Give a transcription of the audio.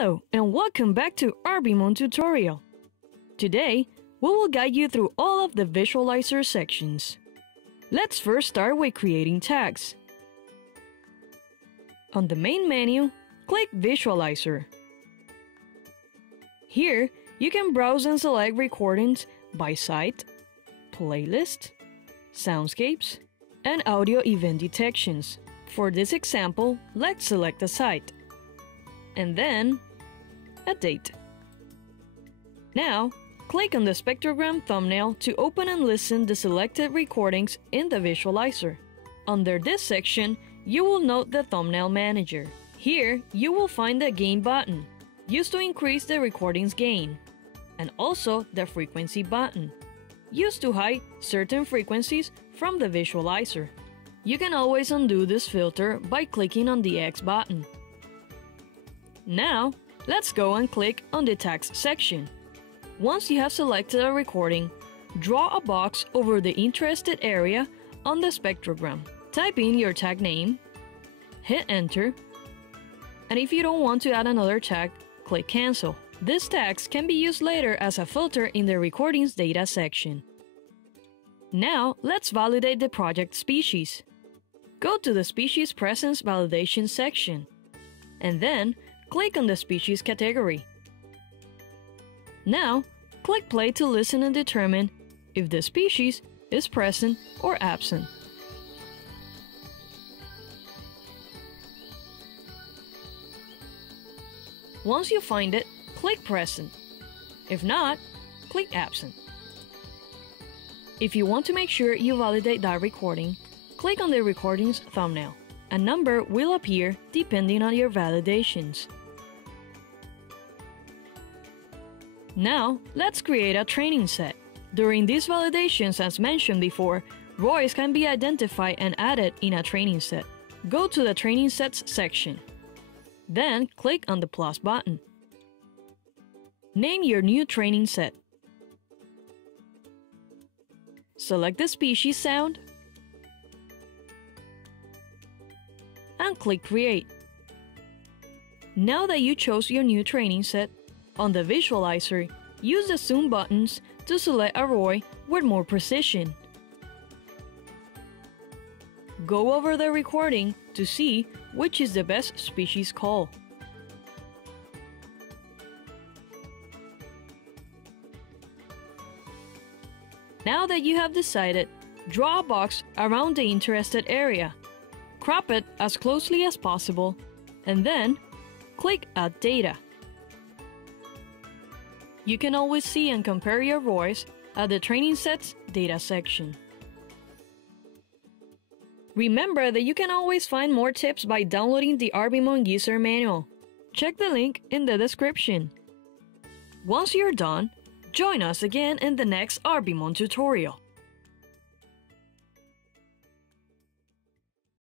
Hello and welcome back to RBMon tutorial. Today, we will guide you through all of the visualizer sections. Let's first start with creating tags. On the main menu, click Visualizer. Here, you can browse and select recordings by site, playlist, soundscapes, and audio event detections. For this example, let's select a site, and then a date. Now, click on the spectrogram thumbnail to open and listen the selected recordings in the visualizer. Under this section, you will note the thumbnail manager. Here, you will find the gain button, used to increase the recording's gain, and also the frequency button, used to hide certain frequencies from the visualizer. You can always undo this filter by clicking on the X button. Now, let's go and click on the tags section. Once you have selected a recording, draw a box over the interested area on the spectrogram. Type in your tag name, hit enter, and if you don't want to add another tag, click cancel. These tags can be used later as a filter in the recordings data section. Now, let's validate the project species. Go to the Species Presence Validation section, and then click on the species category. Now, click play to listen and determine if the species is present or absent. Once you find it, click present. If not, click absent. If you want to make sure you validate that recording, click on the recording's thumbnail. A number will appear depending on your validations. Now, let's create a training set. During these validations, as mentioned before, ROIs can be identified and added in a training set. Go to the Training Sets section. Then, click on the plus button. Name your new training set. Select the species sound and click Create. Now that you chose your new training set, on the visualizer, use the zoom buttons to select a ROI with more precision. Go over the recording to see which is the best species call. Now that you have decided, draw a box around the interested area. Crop it as closely as possible, and then click Add Data. You can always see and compare your ROIs at the Training Sets data section. Remember that you can always find more tips by downloading the RBMon user manual. Check the link in the description. Once you're done, join us again in the next RBMon tutorial.